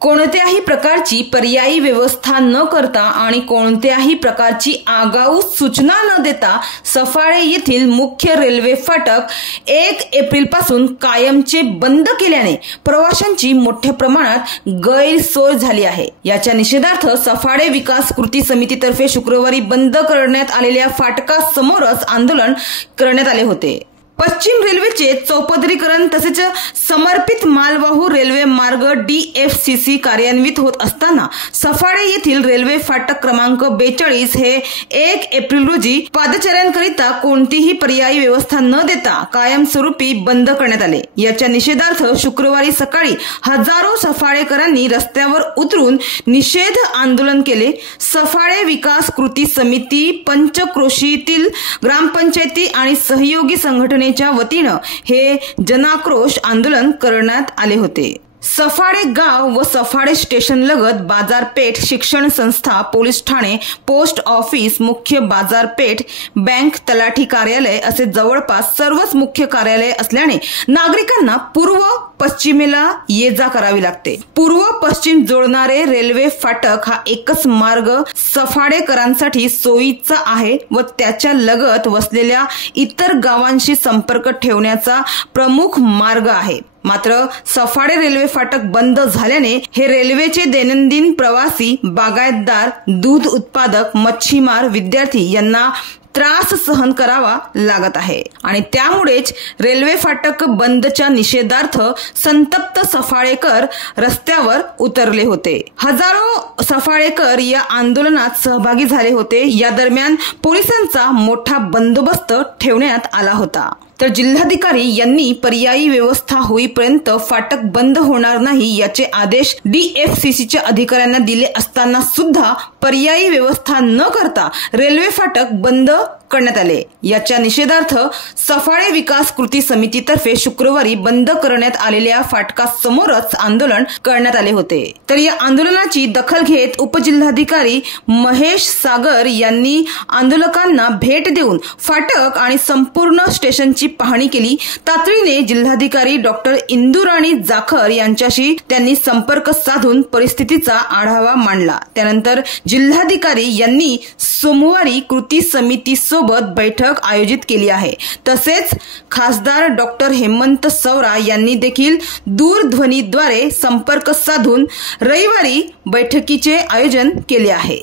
कोणत्याही प्रकारची पर्यायी व्यवस्था न करता आणि कोणत्याही प्रकारची आगाऊ सूचना न देता सफाळे येथील मुख्य रेल्वे फाटक 1 एप्रिलपासून कायमचे बंद केल्याने प्रवाशांची मोठ्या प्रमाणात गैरसोय झाली आहे। याच्या निषेधार्थ सफाळे विकास कृती समितीतर्फे शुक्रवारी बंद करण्यात आलेल्या फाटकासमोरच आंदोलन करण्यात आले होते। पश्चिम रेल्वेचे चौपदरीकरण तसेच समर्पित मालवाहू रेल्वे मार्ग DFCC कार्यान्वित होत असताना सफाळे येथील रेल्वे फाटक क्रमांक 42 हे 1 एप्रिल रोजी पादचाऱ्यांकरिता कोणतीही पर्यायी व्यवस्था न देता कायमस्वरूपी बंद करण्यात आले। याच्या निषेधार्थ शुक्रवारी सकाळी हजारो सफाळेकरांनी रस्त्यावर उतरून निषेध आंदोलन केले। सफाळे विकास कृती समिती, पंचक्रोशीतील ग्रामपंचायती आणि सहयोगी संघटने च्या वतीने हे जनाक्रोश आंदोलन करण्यात आले होते। सफाळे गाव व सफाळे स्टेशन लगत बाजारपेठ, शिक्षण संस्था, पोलीस ठाणे, पोस्ट ऑफिस, मुख्य बाजारपेठ, बँक, तलाठी कार्यालय असे जवळपास सर्वच मुख्य कार्यालय असल्याने नागरिकांना पूर्व पश्चिमेला ये जा करावी लागते। पूर्व पश्चिम जोडणारे रेल्वे फाटक हा एकच मार्ग सफाळेकरांसाठी सोयीचा आहे व त्याच्या लगत वसलेल्या इतर गावांशी संपर्क ठेवण्याचा प्रमुख मार्ग आहे। मात्र सफाळे रेल्वे फाटक बंद झाल्याने हे रेल्वेचे दैनंदिन प्रवासी, बागायतदार, दूध उत्पादक, मच्छीमार, विद्यार्थी यांना त्रास सहन करावा लागत आहे आणि त्यामुळेच रेल्वे फाटक बंदच्या निषेधार्थ संतप्त सफाळेकर रस्त्यावर उतरले होते। हजारो सफाळेकर या आंदोलनात सहभागी झाले होते। या दरम्यान पोलिसांचा मोठा बंदोबस्त ठेवण्यात आला होता। तर जिल्हाधिकारी यांनी पर्यायी व्यवस्था होईपर्यंत फाटक बंद होणार नाही याचे आदेश DFCCच्या अधिकाऱ्यांना दिले असताना सुद्धा पर्यायी व्यवस्था न करता रेल्वे फाटक बंद करण्यात आले। याच्या निषेधार्थ सफाळे विकास कृती समितीतर्फे शुक्रवारी बंद करण्यात आलेल्या फाटकासमोरच आंदोलन करण्यात आले होते। तर या आंदोलनाची दखल घेत उपजिल्हाधिकारी महेश सागर यांनी आंदोलकांना भेट देऊन फाटक आणि संपूर्ण स्टेशनची पाहणी केली। तातडीने जिल्हाधिकारी डॉक्टर इंदुराणी जाखर यांच्याशी त्यांनी संपर्क साधून परिस्थितीचा आढावा मांडला। त्यानंतर जिल्हाधिकारी यांनी सोमवारी कृती समिती सोबत बैठक आयोजित केली आहे। तसेच खासदार डॉक्टर हेमंत सवरा यांनी देखील दूरध्वनीद्वारे संपर्क साधून रविवारी बैठकीचे आयोजन केले आहे।